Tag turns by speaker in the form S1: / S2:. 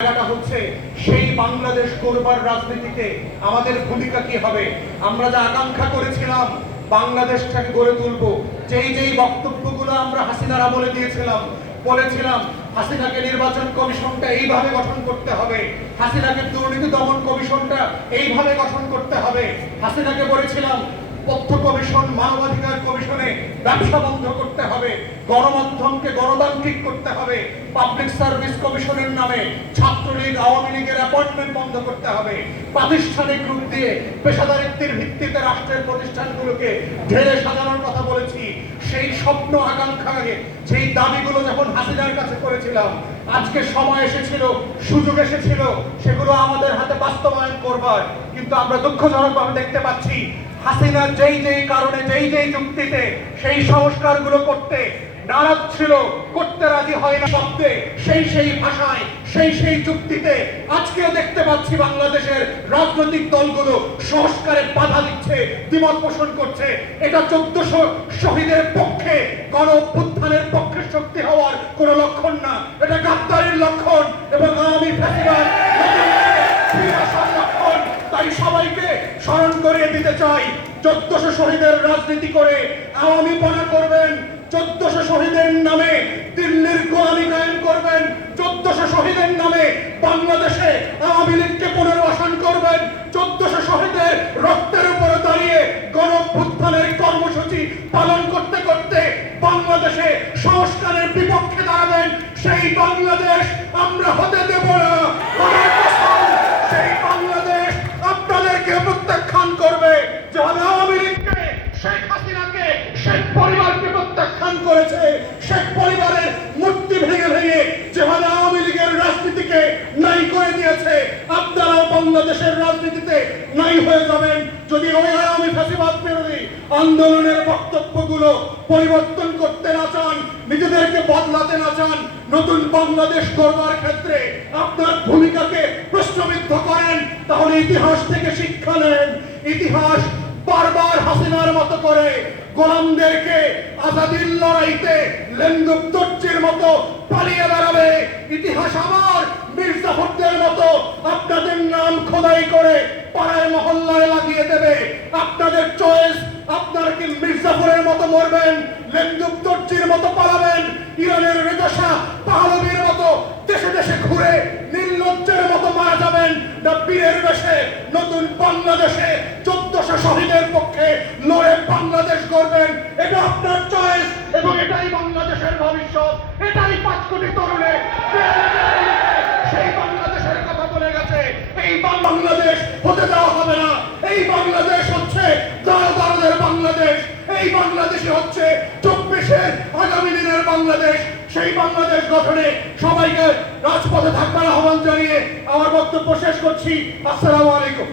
S1: জায়গাটা হচ্ছে সেই বাংলাদেশ গড়বার রাজনীতিতে আমাদের ভূমিকা কি হবে? আমরা যা আকাঙ্ক্ষা করেছিলাম, বাংলাদেশটাকে গড়ে তুলব। যেই যেই বক্তব্যগুলো আমরা হাসিনার আমলে দিয়েছিলাম, বলেছিলাম, হাসিনাকে নির্বাচন কমিশনটা এইভাবে গঠন করতে হবে। হাসিনাকে দুর্নীতি দমন কমিশনটা এইভাবে গঠন করতে হবে। হাসিনাকে বলেছিলাম তথ্য কমিশন মানবাধিকার কমিশনে ব্যবসা বন্ধ করতে হবে, গণমাধ্যমকে গণতান্ত্রিক করতে হবে পাবলিক সার্ভিস কমিশনের নামে ছাত্রলীগ, আওয়ামী লীগের অ্যাপয়েন্টমেন্ট বন্ধ করতে হবে। প্রাতিষ্ঠানিক রূপ দিয়ে পেশাদারিত্বের ভিত্তিতে রাষ্ট্রের প্রতিষ্ঠানগুলোকে ঢেলে সাজানোর কথা বলেছি। সেই স্বপ্ন আকাঙ্ক্ষাকে সেই দাবিগুলো যখন হাসিনার কাছে করেছিলাম, আজকে সময় এসেছিল, সুযোগ এসেছিল, সেগুলো আমাদের হাতে বাস্তবায়ন করবার। কিন্তু আমরা দুঃখজনকভাবে দেখতে পাচ্ছি হাসিনা যেই যেই কারণে, যেই যেই যুক্তিতে সেই সংস্কারগুলো করতে নারাজ ছিল, করতে রাজি হয় না শব্দে, সেই সেই ভাষায়, সেই সেই যুক্তিতে আজকেও দেখতে পাচ্ছি বাংলাদেশের রাজনৈতিক দলগুলো সংস্কারে বাধা দিচ্ছে, দ্বিমত পোষণ করছে। এটা চোদ্দশো শহীদের পক্ষে, গণ অভ্যুত্থানের পক্ষে শক্তি হওয়ার কোনো লক্ষণ না। এটা গাদ্দারির লক্ষণ এবং আওয়ামী ফেসিবাদ লক্ষণ তাই সবাইকে স্মরণ করিয়ে দিতে চাই, চোদ্দশো শহীদের রাজনীতি করে আওয়ামী পনা করবেন, চোদ্দশো শহীদের নামে দিল্লির গোলামি কায়েম করবেন, চোদ্দশো শহীদের নামে বাংলাদেশে আওয়ামী লীগকে পুনর্বাসন করবেন, চোদ্দশো শহীদের রক্তের উপরে দাঁড়িয়ে গণভ্যুত্থানের কর্মসূচি পালন করতে করতে বাংলাদেশে সংস্কারের বিপক্ষে দাঁড়াবেন, সেই বাংলাদেশ আমরা হতে দেব না। করেছে শেখ পরিবারের মূর্তি ভেঙে ভেঙে যেভাবে আওয়ামী লীগের রাজনীতিকে নাই করে দিয়েছে, আপনারাও বাংলাদেশের রাজনীতিতে নাই হয়ে যাবেন। যদি ওই আওয়ামী ফাঁসিবাদ বিরোধী আন্দোলনের বক্তব্যগুলো পরিবর্তন করতে না চান, নিজেদেরকে বদলাতে না চান, নতুন বাংলাদেশ গড়বার ক্ষেত্রে আপনার ভূমিকাকে প্রশ্নবিদ্ধ করেন, তাহলে ইতিহাস থেকে শিক্ষা নেন। ইতিহাস বারবার হাসিনার মতো করে গোলামদেরকে আজাদির লড়াইতে লেন্দুক দর্জির মতো পালিয়ে বেড়াবে ইতিহাস মির্জাফরদের মতো। আপনাদের নাম খোদাই করে পাড়ায় মহল্লায় লাগিয়ে দেবে। আপনাদের চয়েস আপনারা কি মতো মরবেন, লেন্দুক মতো পালাবেন, ইরানের রেজাশা মতো দেশে দেশে ঘুরে নির্লজ্জের মতো মারা যাবেন? না বেশে, নতুন বাংলাদেশে চোদ্দশো শহীদের পক্ষে লড়ে বাংলাদেশ গড়বেন এটা আপনার চয়েস এবং এটাই বাংলাদেশের ভবিষ্যৎ। এটাই পাঁচ কোটি তরুণে সেই বাংলাদেশের কথা বলে গেছে। এই বাংলাদেশ হতে দেওয়া হবে না। এই বাংলাদেশ হচ্ছে দারদারদের বাংলাদেশ। এই বাংলাদেশে হচ্ছে চব্বিশের আগামী দিনের বাংলাদেশ। সেই বাংলাদেশ গঠনে সবাইকে রাজপথে থাকবার আহ্বান জানিয়ে আমার বক্তব্য শেষ করছি। আসসালামু আলাইকুম।